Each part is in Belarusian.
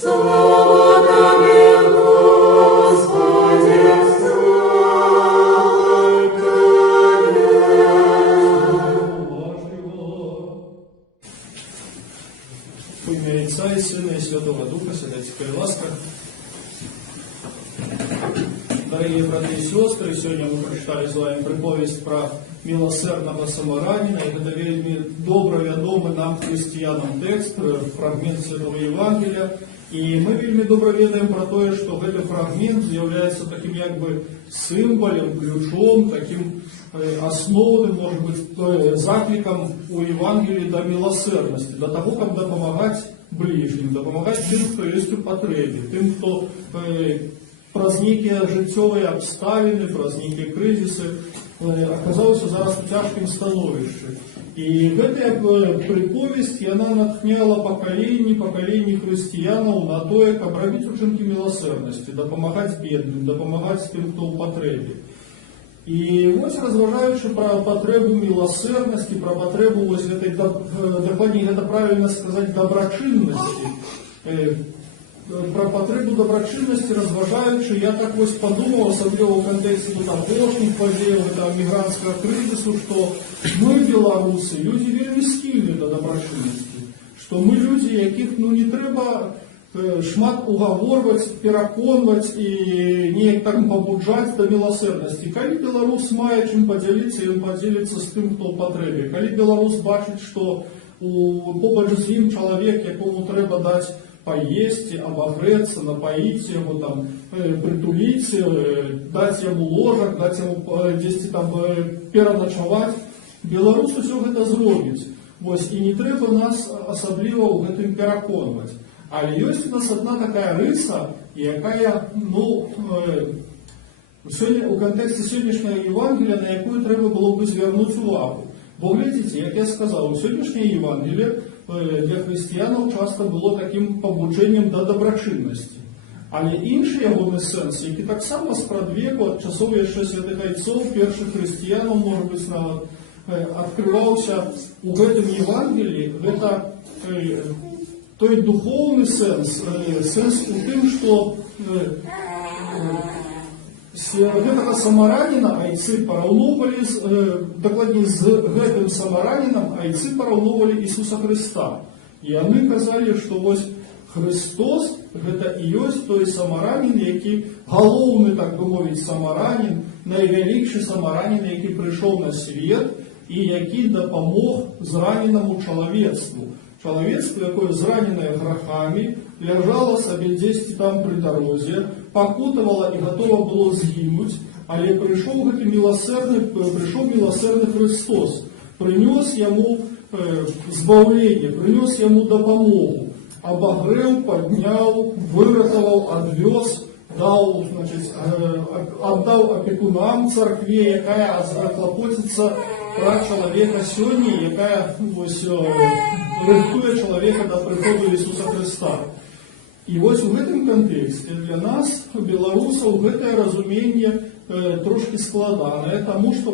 Слава Тобі, Господи, слава Тобі. В ім'я Отця і Сина і Святого Духа, сідайте в ласках. Дорогие братья и сестры, сегодня мы прочитали с вами приповесть про милосердного самарянина, и это вельми добро ведомый нам, християнам, текст, фрагмент Святого Евангелия. И мы вельми добро ведаем про то, что этот фрагмент является таким символом, ключом, таким основным, может быть, закликом у Евангелия до милосердности, до того, как помогать ближним, допомагати тим, хто є у потребі, тим, хто праз нейкі життєві обставини, праз нейкі кризиси оказався зараз у тяжкім становищі. І гэтая приповесть, яна натхняла поколінні християнаў на тое, каб рабіць учынкі милосердности, допомагати бедным, допомагати тим, хто у потребі. І ось розважаючи про потребу милосердности, про потребу ось этой, докладнее это правильно сказать, доброчинности, про потребу доброчинности розважаючи, я так ось подумав, особливо в контексті апошніх подій, мігрантського кризису, що ми, білоруси, люди вельми схильні до доброчинності, що ми люди, яких не треба шмат угаворваць, пераконваць і неяк так пабуджаць да милосердности. Калі беларус мае чым падзяліцца, ён падзеліцца з тым, хто ў патрэбе. Калі беларус бачыць, што побач з ім чалавек, якому трэба даць поесть, обогреться, напоить его, там, притулить, дать ему ложек, дать ему десь там пераночевать. Беларус усё гэта зробіць. Вось, і не трэба нас асабліва ў гэтым пераконваць. Але ёсць у нас одна такая рыса, якая, сёння, у контексте сённяшняга Евангелия, на якую трэба было бы звярнуць увагу. Бо глядзіце, як я сказаў, сённяшняе Евангелие для християнаў часто было таким побудженнем до доброчинности. Але іншы ягоны сэнс, які таксама спрадвеку ад часоў яшчэ святых айцоў, першых хрысціянаў, может быть, нават адкрываўся у гэтым Евангелии, гэта той духовны сэнс, сэнс у тым, што гэтага самараніна айцы параўноўвалі, дакладней з гэтым самаранінам айцы параўноўвалі Ісуса Христа. І яны казалі, што вось Христос гэта і ёсць той самаранін, які галоўны, так бы мовіць, самаранін, найвялікшы самаранін, які прыйшоў на свет і які дапамог зраненаму чалавецтву. Чалавецтва, якое зраненае грахамі, ляжала сабе дзесьці там пры дарозе, пакутавала і гатова было згінуць, але прыйшоў гэты милосердны Христос, прынёс яму збаўленне, прынёс яму дапамогу, абагрэў, падняў, выратаваў, адвёз, аддаў апекунам царкве, якая клапоціцца пра чалавека сёння, якая рыхтуе чалавека да прыходу Ісуса Христа. І вось у гэтым кантэксце для нас, беларусаў, гэтае разуменне трошки складанае, таму што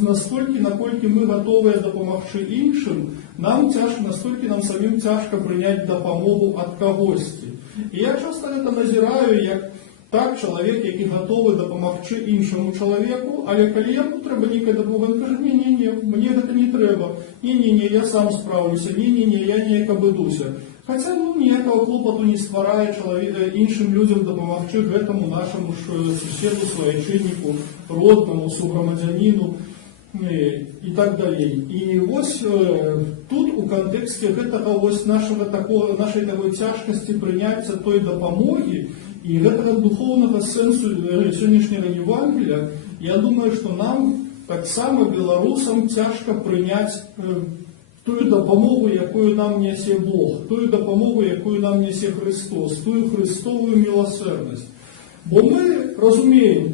настолькі, наколькі мы гатовыя дапамагчы іншым, настолькі нам самім цяжка прыняць дапамогу ад кагосьці. І я часта гэта назіраю, як так, чалавек, які гатовы дапамагчы іншаму чалавеку, але калі яму трэба нейкая дапамога, ён кажа, не, мне гэта не трэба, не, я сам справлюся, не, я неяк абыдуся. Хаця ніякага клопату не стварае іншым людзям дапамагчы гэтаму нашаму суседу, сваячынніку, роднаму, суграмадзяніну і так далей. І вось тут у кантэксце гэтага нашай такой цяжкасці прыняцця той дапамогі і гэтага духоўнага сэнсу сённяшняга Евангелия, я думаю, што нам таксама беларусам цяжка прыняць тую дапамогу, якую нам нясе Бог, тую дапамогу, якую нам нясе Христос, тую христовую милосердность. Бо мы разумеем,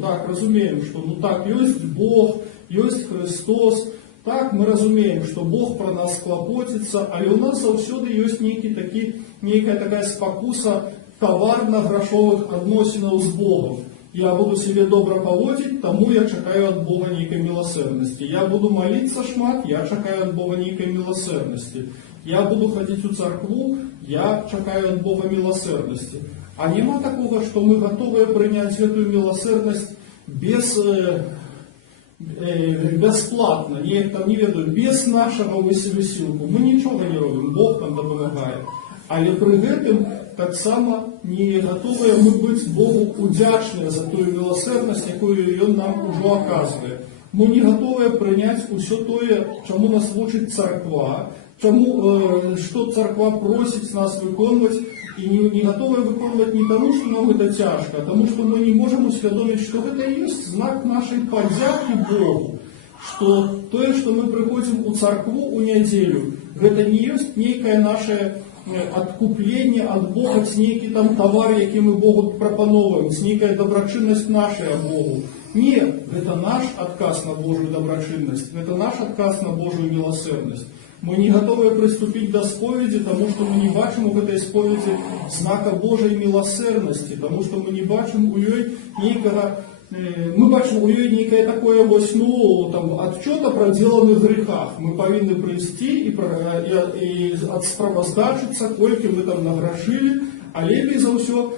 што ёсць Бог, ёсць Христос, так, мы разумеем, што Бог пра нас клапоціцца, але ў нас заўсёды ёсць нейкая такая спакуса таварна-грашовых адносінаў з Богом. Я буду себе добра поводить, тому я чекаю от Бога некой милосердности. Я буду молиться шмат, я чекаю от Бога некой милосердности. я буду ходить у церкву, я чекаю від Бога милосердності. А нема такого, що ми готові прийняти цю милосердність безплатно, не веду, без нашого висілку. Ми нічого не робимо, Бог нам допомагає. Але при гэтым так само не готові ми бути Богу удячні за ту милосердність, яку Він нам уже оказує. Ми не готові прийняти усе те, чому нас вчить церква, що церква просить нас виконувати, и не готовы выполнять не тому, что нам это тяжко, а тому, что мы не можем усведомить, что это и есть знак нашей подяки Богу, что то, что мы приходим у церкву у неделю, это не есть некое наше откупление от Бога, это некий там товар, який мы Богу пропановываем, это некая доброчинность наша Богу. Нет, это наш отказ на Божию доброчинность, это наш отказ на Божию милосердность. Мы не готовы приступить до споведи, тому что мы не бачим в этой споведи знака Божьей милосердности, тому что мы не бачим у нее некое такое отчет о проделанных грехах. Мы повинны привести и отсправоздачиться, кольки мы там нагрошили, а лепей за все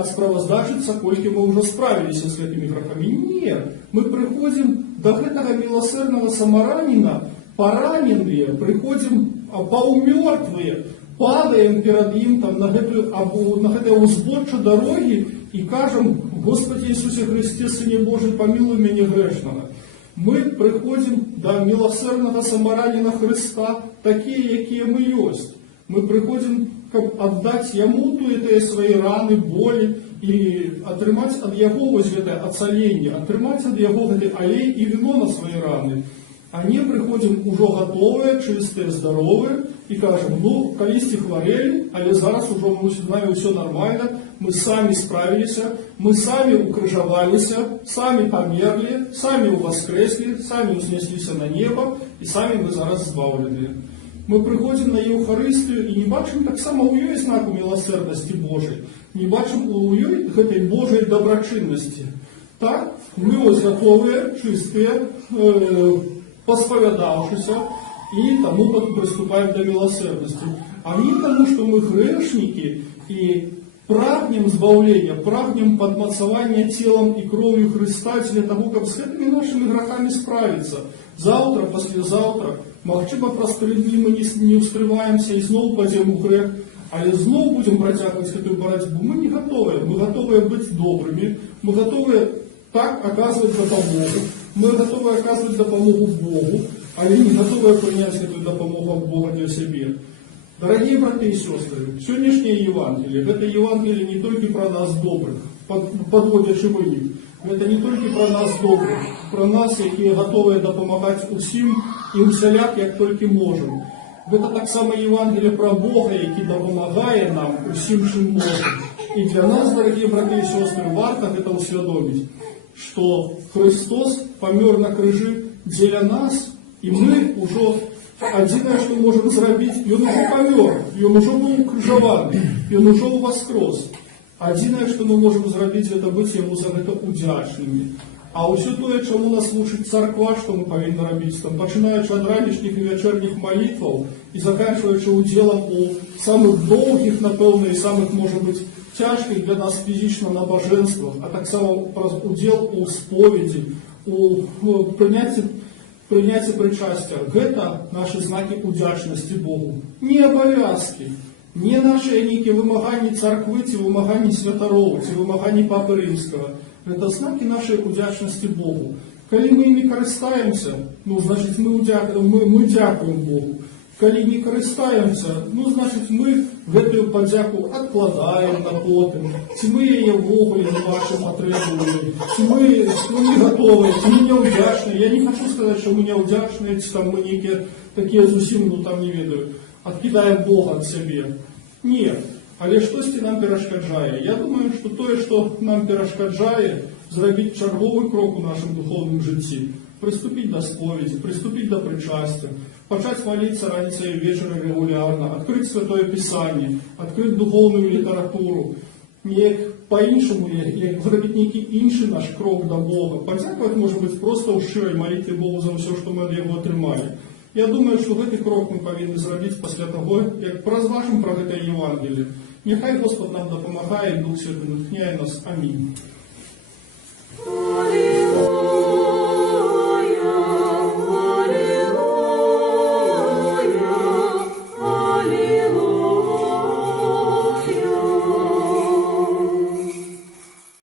отсправоздачиться, кольки мы уже справились с этими грехами. Нет, мы приходим до этого милосердного самарянина, пораненные, приходим полумертвые, падаем перед ним там, на этой узбочу дороги и кажем: Господи Иисусе Христе, Сыне Божий, помилуй меня грешного. Мы приходим до милосердного самарянина Христа, такие, какие мы есть. Мы приходим отдать Ему эти свои раны, боли и отрымать от Его это оцеление, отрымать от Его олей и вино на свои раны. А не приходим уже готовые, чистые, здоровые и кажем: ну, колись хворели, але зараз уже мы с нами все нормально, мы сами справились, мы сами укрыжевались, сами померли, сами воскресли, сами уснеслись на небо и сами мы зараз избавлены. Мы приходим на Евхаристию и не бачим так само у ее знаку милосердности Божией, не бачим у ее этой Божьей доброчинности. Так, мы вот готовые, чистые, посповедавшися, и тому приступаем до милосердности. А не тому, что мы грешники и прагнем избавления, прагнем подмацования телом и кровью Христа для того, как с этими нашими грехами справиться. Завтра, послезавтра, махчиба просто людьми мы не устриваемся и снова пойдем в грех, але снова будем протягивать эту борьбу. Мы не готовы. Мы готовы быть добрыми, мы готовы так оказывать допомогу. Мы готовы оказывать допомогу Богу, але не готовы принять эту допомогу от Бога для себя. Дорогие братья и сестры, сегодняшнее Евангелие, это Евангелие не только про нас добрых, подводячи вынік, это не только про нас добрых, про нас, которые готовы допомагать усім и усяляк, як тільки можемо. Это так само Евангелие про Бога, який допомагає нам усім, чим може. И для нас, дорогие братья и сестры, варто это усвідомить, что Христос помер на крыжи для нас, и мы уже одиное, что можем сделать, и Он уже помер, и Он уже был укрыжован, и Он уже воскрес. Одиное, что мы можем сделать, это быть Ему за это удячными. А все то, чему нас учит церква, что мы повинны робить, там, починаючи от ранішніх и вечерних молитв и заканчиваючи уделом у самых долгих, напевно, и самых, может быть, тяжких для нас физично набоженствах, а так само удел у споведи, у принятия причастия. Это наши знаки удячности Богу. Не обовязки, не наши некие вымогания церкви, те вымогания святоров, те вымогания Папы Римского. Это знаки нашей удячности Богу. Коли мы ими користаемся, ну, значит, мы дякуем Богу. Коли не користаемся, ну, значит, мы в эту подяку откладаем на потом. Ці ми її ввогуле не ваші потребували. Ці ми не готові, ці ми неудячні. Я не хочу сказать, что мы неудячні, ці там мы некие такие зусім, ну, там, не ведаю, откидаем Бога от себе. Нет. Але щось нам перешкоджає? Я думаю, що те, що нам перешкоджає, зробити черговий крок у нашому духовному житті, приступити до сповіді, приступити до причастя, почать молиться раньше и вечером регулярно, открыть Святое Писание, открыть духовную литературу, як по-іншому, як зробити некий інший наш крок до Бога. Подякувати, може бути, просто у щирій молитві Богу за все, що ми від Його отримали. Я думаю, що гэты крок ми повинні зробити після того, як поразважимо про гэта Євангеліє. Нехай Господь нам допомагає, Дух Святий натхняє нас. Амінь.